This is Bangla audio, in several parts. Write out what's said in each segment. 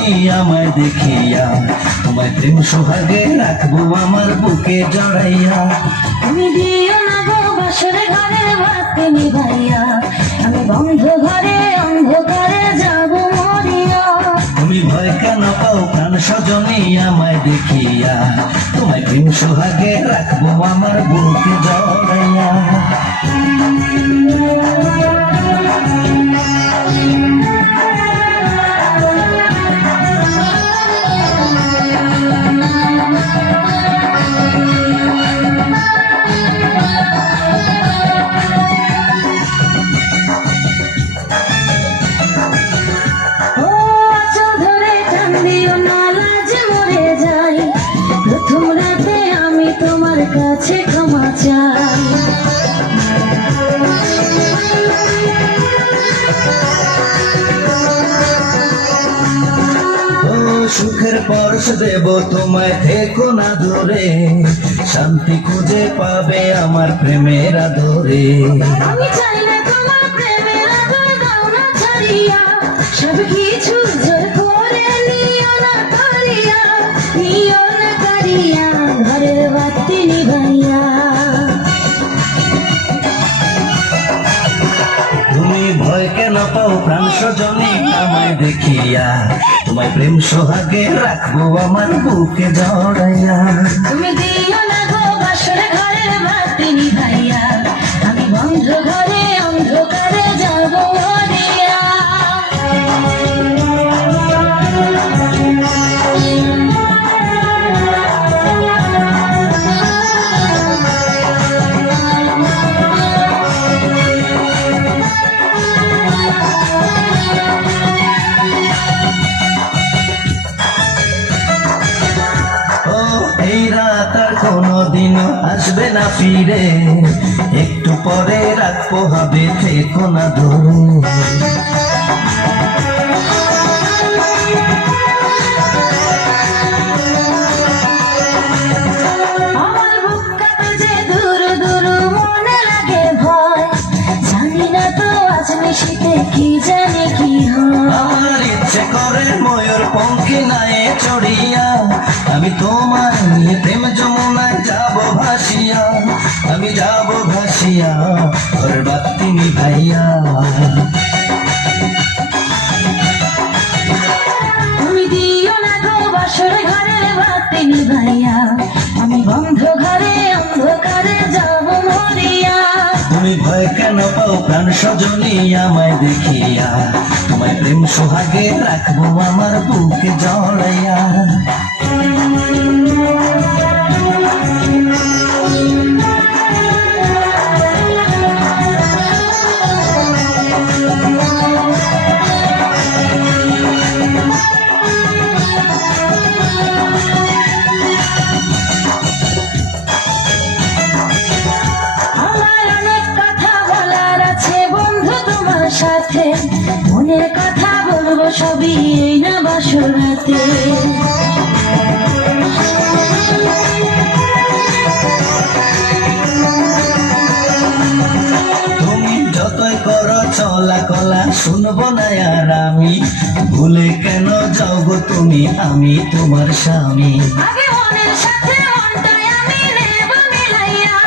সজনী আমায় দেখিয়া, তোমায় প্রেম সোহাগে রাখবো আমার বুকে জড়াইয়া। তুমি দিও না গো বাসরে ঘরে বাতি নিভাইয়া, আমি বন্ধ ঘরে অন্ধকারে যাব মরিয়া। তুমি ভয় কেন পাও প্রাণ সজনী আমায় দেখিয়া, তোমায় প্রেম সোহাগে রাখবো আমার বুকে জড়াইয়া। প্রথম রাতে আমি তোমার কাছে ক্ষমা চাই। সুখের পরশ দেব তোমায়, থেকো না দূরে, শান্তি খুঁজে পাবে আমার প্রেমের আদরে। আমি চাই না তোমার প্রেমের আদর, দাও না ছাড়িয়া, সব কিছু জোর করে নিও না করিয়া, নিও না করিয়া ঘরের বাতি নিভাইয়া। তুমি ভয় কেন পাও প্রাণ সজনী আমায় দেখিয়া, তোমায় প্রেম সোহাগে রাখবো আমার বুকে জড়াইয়া। তুমি দিও না গো বাসরে ঘরের বাতি নিভাইয়া, আমি বন্ধ ঘরে অন্ধকারে যাব মরিয়া। এই রাত আর কোনোদিনও আসবে না ফিরে, একটু পরে রাখবো হবে, থেকো না দূরে। আমার বুক কাঁপে যে দূর দূর মনে লাগে ভয়, জানি না তো আজ নিশিতে কি জানি কি হয়। আমার ইচ্ছে করে ময়ূর পঙ্খী নায়ে চড়িয়া, আমি তোমার নিয়ে প্রেম যমুনায় যাব ভাসিয়া, আমি যাব ভাসিয়া ঘর বাতি নিভাইয়া। তুমি দিও না গো বাসরে ঘরের বাতি নিভাইয়া, আমি বন্ধ ঘরে অন্ধকারে যাব মরিয়া। তুমি ভয় কেন পাও প্রাণ সজনী আমায় দেখিয়া, তোমায় প্রেম সোহাগে রাখবো আমার বুকে জড়াইয়া। আমার অনেক কথা বলার আছে বন্ধু তোমার সাথে, মনের কথা বলবো সবই এই না বাসরাতে। তুমি যতই করো চলা কলা শুনবো না আর আমি, ভুলে কেন যাও গো তুমি, আমি তোমার স্বামী। আগে মনের সাথে মনটাই আমি নেব মিলাইয়া,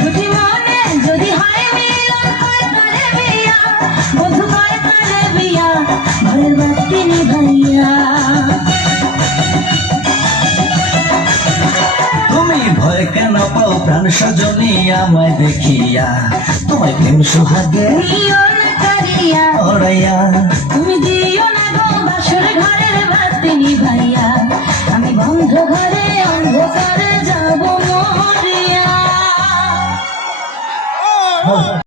দুটি মনে যদি হয় মিলন কয় করে বিয়া, বন্ধু কয় করে বিয়া ঘরের বাতি নিভাইয়া। তুমি ভয় কেন পাও প্রাণ সজনী আমায় দেখিয়া, তোমায় প্রেম সোহাগে নিও